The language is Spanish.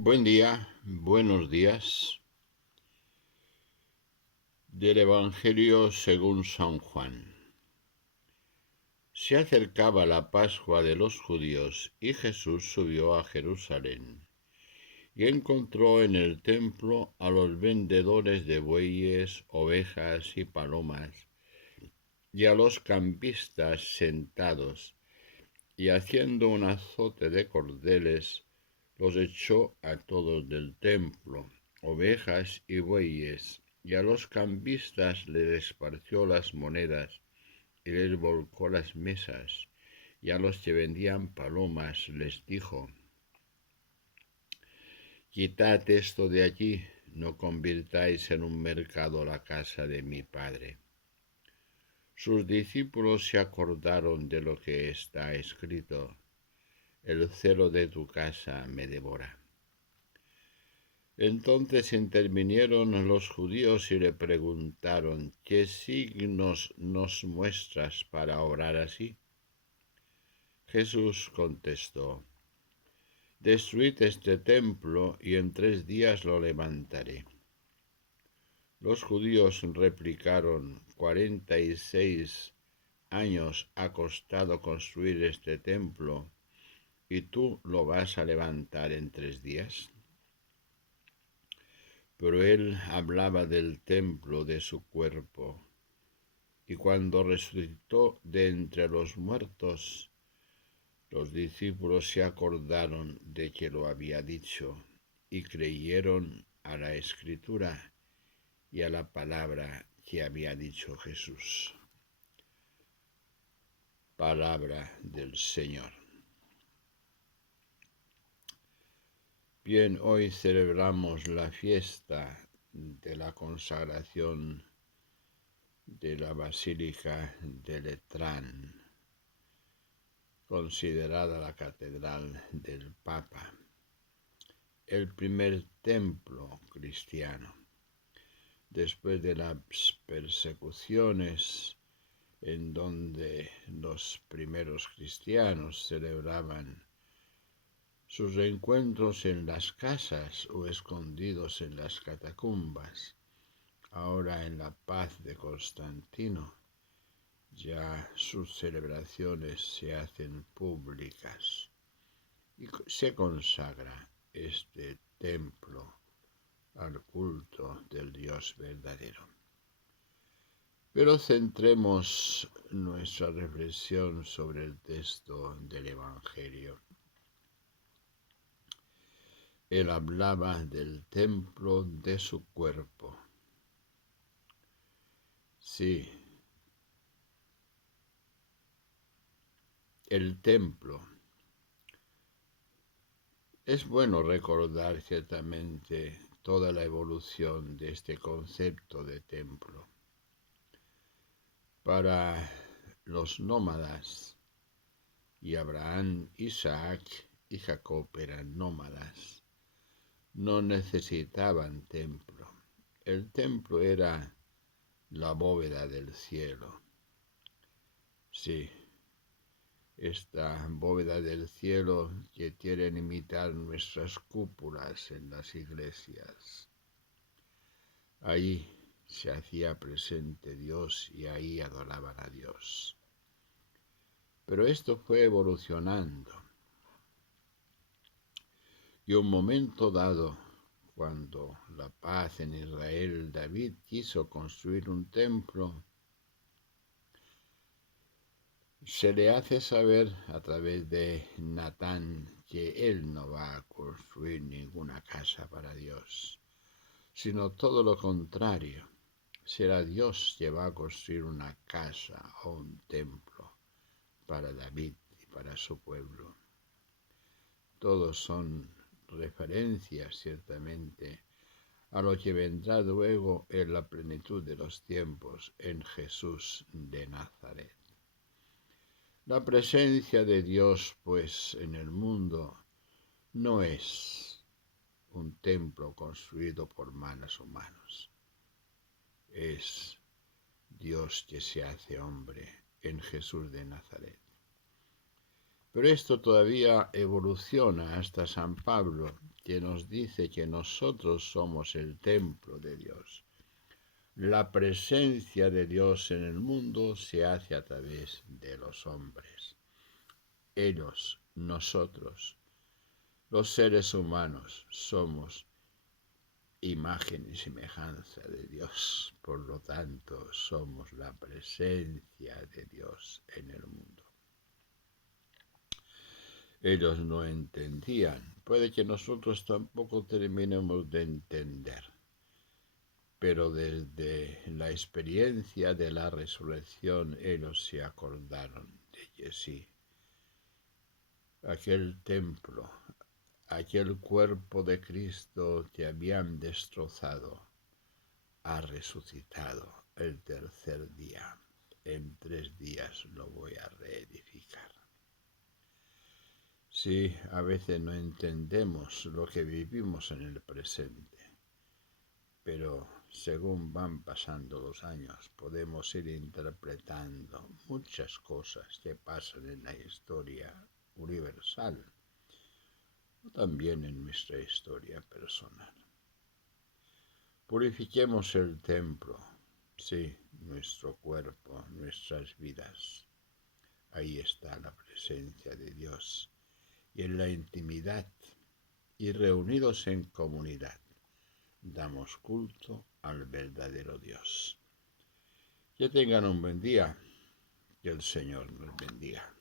Buen día, buenos días, del Evangelio según San Juan. Se acercaba la Pascua de los judíos y Jesús subió a Jerusalén y encontró en el templo a los vendedores de bueyes, ovejas y palomas y a los campistas sentados, y haciendo un azote de cordeles los echó a todos del templo, ovejas y bueyes, y a los cambistas les esparció las monedas y les volcó las mesas, y a los que vendían palomas les dijo: Quitad esto de allí, no convirtáis en un mercado la casa de mi Padre. Sus discípulos se acordaron de lo que está escrito: el celo de tu casa me devora. Entonces intervinieron los judíos y le preguntaron: ¿qué signos nos muestras para obrar así? Jesús contestó: destruid este templo y en 3 días lo levantaré. Los judíos replicaron: 46 años ha costado construir este templo, ¿y tú lo vas a levantar en 3 días? Pero él hablaba del templo de su cuerpo. Y cuando resucitó de entre los muertos, los discípulos se acordaron de que lo había dicho y creyeron a la Escritura y a la palabra que había dicho Jesús. Palabra del Señor. Bien, hoy celebramos la fiesta de la consagración de la Basílica de Letrán, considerada la catedral del Papa, el primer templo cristiano. Después de las persecuciones en donde los primeros cristianos celebraban sus reencuentros en las casas o escondidos en las catacumbas, ahora en la paz de Constantino, ya sus celebraciones se hacen públicas y se consagra este templo al culto del Dios verdadero. Pero centremos nuestra reflexión sobre el texto del Evangelio. Él hablaba del templo de su cuerpo. Sí, el templo. Es bueno recordar ciertamente toda la evolución de este concepto de templo. Para los nómadas, y Abraham, Isaac y Jacob eran nómadas, no necesitaban templo. El templo era la bóveda del cielo. Sí, esta bóveda del cielo que quieren imitar nuestras cúpulas en las iglesias. Ahí se hacía presente Dios y ahí adoraban a Dios. Pero esto fue evolucionando. Y un momento dado, cuando la paz en Israel, David quiso construir un templo, se le hace saber a través de Natán que él no va a construir ninguna casa para Dios, sino todo lo contrario. Será Dios que va a construir una casa o un templo para David y para su pueblo. Todos son referencias, ciertamente, a lo que vendrá luego en la plenitud de los tiempos en Jesús de Nazaret. La presencia de Dios, pues, en el mundo no es un templo construido por manos humanas. Es Dios que se hace hombre en Jesús de Nazaret. Pero esto todavía evoluciona hasta San Pablo, que nos dice que nosotros somos el templo de Dios. La presencia de Dios en el mundo se hace a través de los hombres. Ellos, nosotros, los seres humanos, somos imagen y semejanza de Dios. Por lo tanto, somos la presencia de Dios en el mundo. Ellos no entendían. Puede que nosotros tampoco terminemos de entender. Pero desde la experiencia de la resurrección ellos se acordaron de que sí, aquel templo, aquel cuerpo de Cristo que habían destrozado, ha resucitado el tercer día. En 3 días lo voy a reedificar. Sí, a veces no entendemos lo que vivimos en el presente, pero según van pasando los años podemos ir interpretando muchas cosas que pasan en la historia universal o también en nuestra historia personal. Purifiquemos el templo, sí, nuestro cuerpo, nuestras vidas. Ahí está la presencia de Dios y en la intimidad y reunidos en comunidad damos culto al verdadero Dios. Que tengan un buen día, que el Señor nos bendiga.